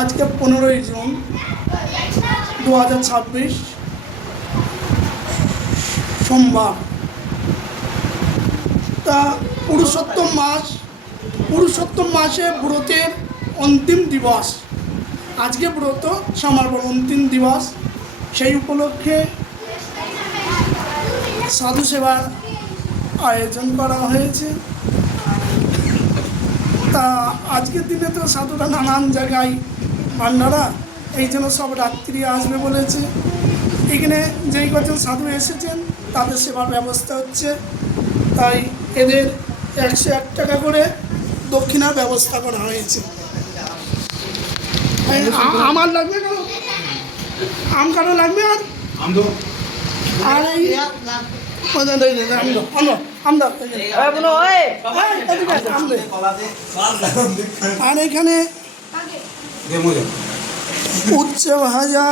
আজকে 15ই জুন 2026 সোমবার। তা পুরুষোত্তম মাসে ব্রতের অন্তিম দিবস। আজকে ব্রত সমাপন অন্তিম দিবস। সেই উপলক্ষে সাধু সেবার আয়োজন করা হয়েছে। তা আজকের দিনে তো সাধুরা নানান জায়গায় ভান্ডারা, এই জন্য সব রাত্রি আসবে বলেছে। এখানে যেই কজন সাধু এসেছেন তাদের সেবার ব্যবস্থা হচ্ছে, তাই এদের 101 টাকা করে দক্ষিণার ব্যবস্থা করা হয়েছে। আমার লাগবে না, আম কারো লাগবে আর এই আর এখানে উচ্ছে ভাজা,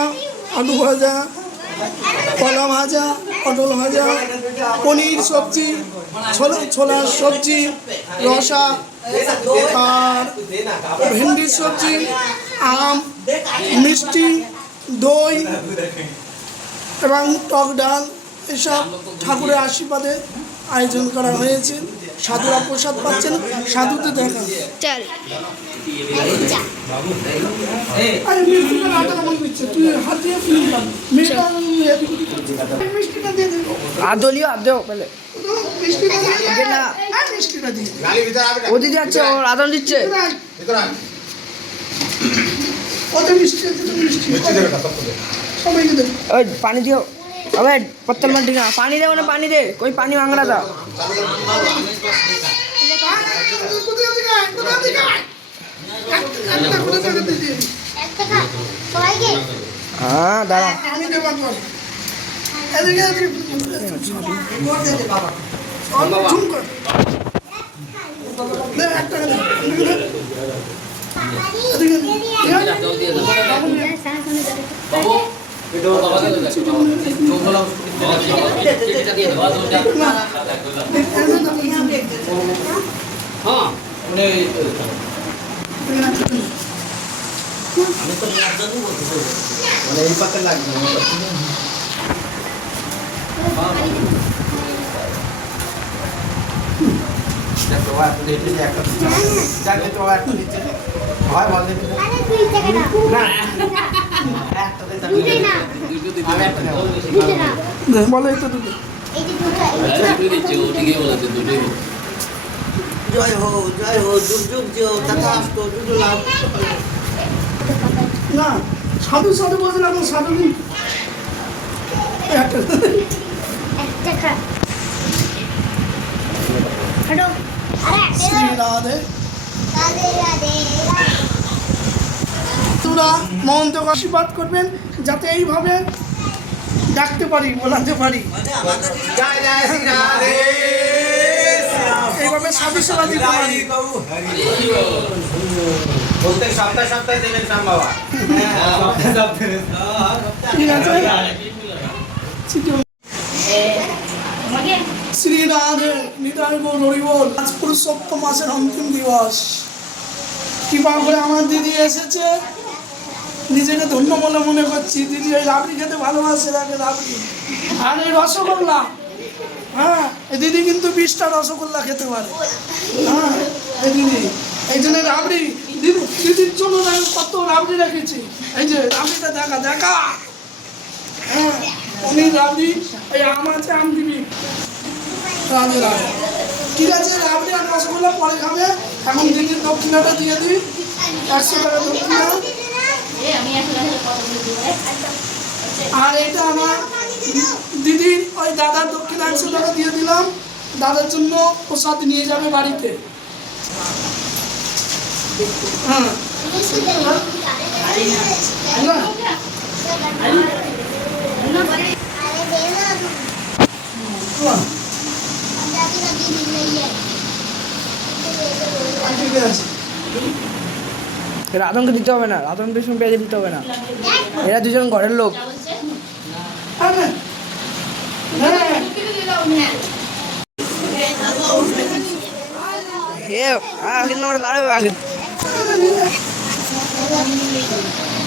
আলু ভাজা, কলা ভাজা, পটল ভাজা, পনির সবজি, ছোলার সবজি, রসা আর ভেন্ডির সবজি, আম, মিষ্টি, দই এবং টক ডাল এসব ঠাকুরের আশীর্বাদে আয়োজন করা হয়েছে। সাধুরা প্রসাদ পাচ্ছেন, সাধুতে দেখা দিচ্ছে। পানি দিও, अबे पत्तल मत डिगा, पानी दे उन्हें, पानी दे, कोई पानी मांग रहा था। हाँ दादा itu bapak itu বলো এই তো দুটো জয় হো যুগ যুগ জিও তথাস্তু দুদুলাভ। না সাধু সাধু বলছিলাম, সাধু দিন শ্রী রাধে। তোমরা মহন্তকে আশীর্বাদ করবেন যাতে এইভাবে ডাকতে পারি, বলাতে পারি, এইভাবে সাধু সেবা দিতে পারি। প্রত্যেক সপ্তাহে দেবেন শ্যাম বাবা। ঠিক আছে। শ্রী রাধে নিতাই গৌর হরি বল। আজ পুরুষোত্তম মাসের অন্তিম দিবস। কৃপা করে আমার দিদি এসেছে, নিজেকে ধন্য বলে মনে করছি। দিদি এই রাবড়ি খেতে ভালোবাসে, রাখে রাবড়ি আর এই রসগোল্লা। হ্যাঁ, এই দিদি কিন্তু 20টা রসগোল্লা খেতে পারে। হ্যাঁ এই দিদি, এই জন্য রাবড়ি দিদির জন্য আমি কত রাবড়ি রেখেছি। এই যে রাবড়িটা দেখা দেখা। হ্যাঁ পনির রাবড়ি, এই আম আছে, আম দিবি। রাধে রাধে। ঠিক আছে, রাবড়ি আর রসগোল্লা পরে খাবে। এখন দিদির দক্ষিণাটা দিয়ে দিই, 100 টাকা দক্ষিণা। আর এটা আমার দিদির ওই দাদার দক্ষিণা 100 টাকা দিয়ে দিলাম। দাদার জন্য প্রসাদ নিয়ে যাবে বাড়িতে। হ্যাঁ রাধনকে দিতে হবে না, রাধনকে শুনে পেঁয়াজে দিতে হবে না, এরা দুজন ঘরের লোক। Iya, akhirnya nomor lalu akhir. Chowmein